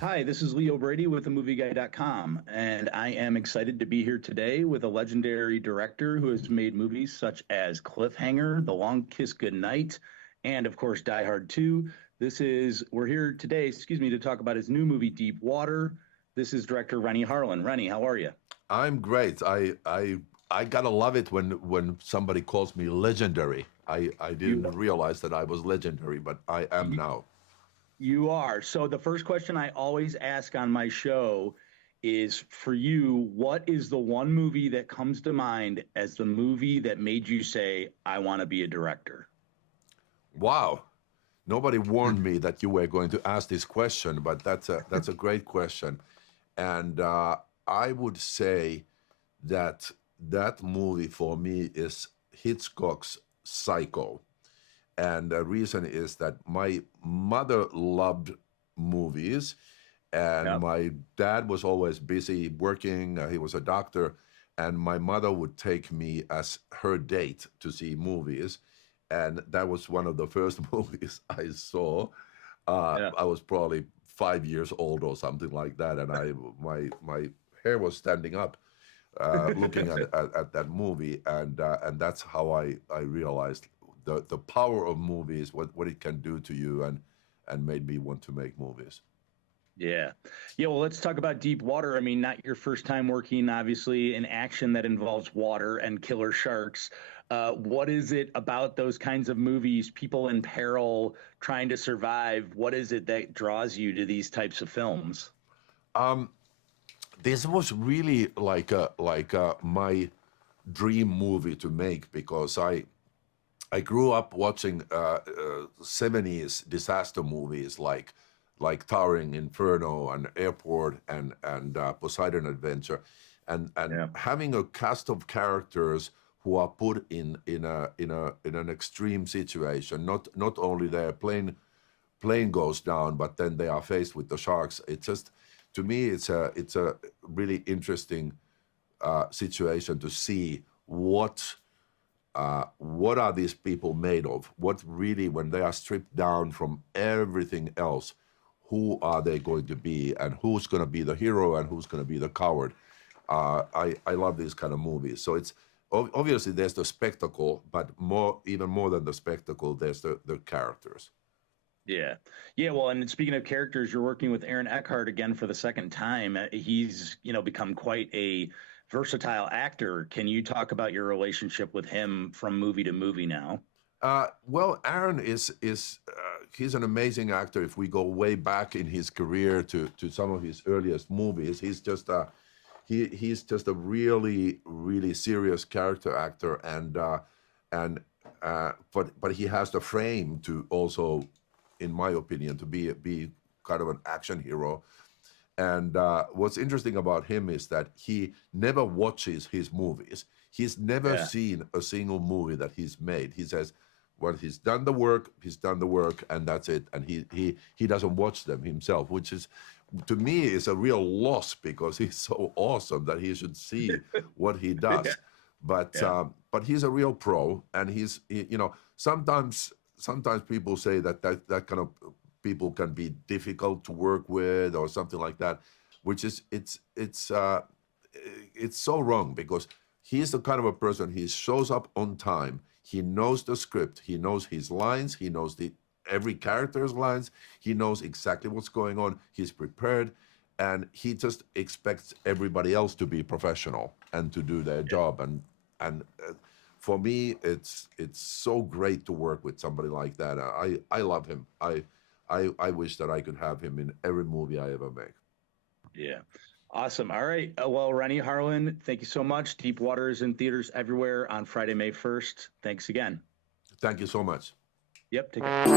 Hi, this is Leo Brady with AMovieGuy.com, and I am excited to be here today with a legendary director who has made movies such as Cliffhanger, The Long Kiss Goodnight, and of course Die Hard 2. We're here today, to talk about his new movie, Deep Water. This is director Renny Harlin. Renny, how are you? I'm great. I gotta love it when somebody calls me legendary. I You, didn't realize that I was legendary, but I am you, now. you are. So the first question I always ask on my show is for you, what is the one movie that comes to mind as the movie that made you say, I want to be a director? Wow. Nobody warned me that you were going to ask this question, but that's a great question. And I would say that that movie for me is Hitchcock's Psycho. And the reason is that my mother loved movies, and Yep. my dad was always busy working. He was a doctor, and my mother would take me as her date to see movies. And that was one of the first movies I saw. Yeah. I was probably 5 years old or something like that, and my hair was standing up looking at that movie, and that's how I realized the power of movies, what it can do to you, and made me want to make movies. Yeah. Yeah. Well, let's talk about Deep Water. I mean, not your first time working, obviously, in action that involves water and killer sharks. What is it about those kinds of movies, people in peril, trying to survive? What is it that draws you to these types of films? Um, this was really like my dream movie to make because I grew up watching 70s disaster movies like Towering Inferno and Airport and Poseidon Adventure, and Yeah. having a cast of characters who are put in an extreme situation. Not only their plane goes down, but then they are faced with the sharks. It just, to me, it's a really interesting situation to see what are these people made of? What really, when they are stripped down from everything else, who are they going to be, and who's going to be the hero, and who's going to be the coward? I love these kind of movies. So it's obviously there's the spectacle, but even more than the spectacle, there's the characters. Yeah. Yeah. Well, and speaking of characters, you're working with Aaron Eckhart again for the second time. He's, become quite a versatile actor. Can you talk about your relationship with him from movie to movie now? Well, Aaron is he's an amazing actor. If we go way back in his career to some of his earliest movies, he's just a really serious character actor, and but he has the frame to also, in my opinion, to be kind of an action hero. And what's interesting about him is that he never watches his movies. He's never Yeah. seen a single movie that he's made. He says, "Well, he's done the work, and that's it." And he doesn't watch them himself, which is, to me, is a real loss because he's so awesome that he should see what he Yeah. does. Yeah. But he's a real pro, and sometimes people say that kind of people can be difficult to work with or something like that, which is it's so wrong because he's the kind of a person, he shows up on time, he knows the script, he knows his lines, he knows the every character's lines, he knows exactly what's going on, he's prepared, and he just expects everybody else to be professional and to do their Yeah. job. And for me, it's so great to work with somebody like that. I love him. I wish that I could have him in every movie I ever make. Yeah. Awesome. All right. Well, Renny Harlin, thank you so much. Deep Water is in theaters everywhere on Friday, May 1st. Thanks again. Thank you so much. Yep. Take care.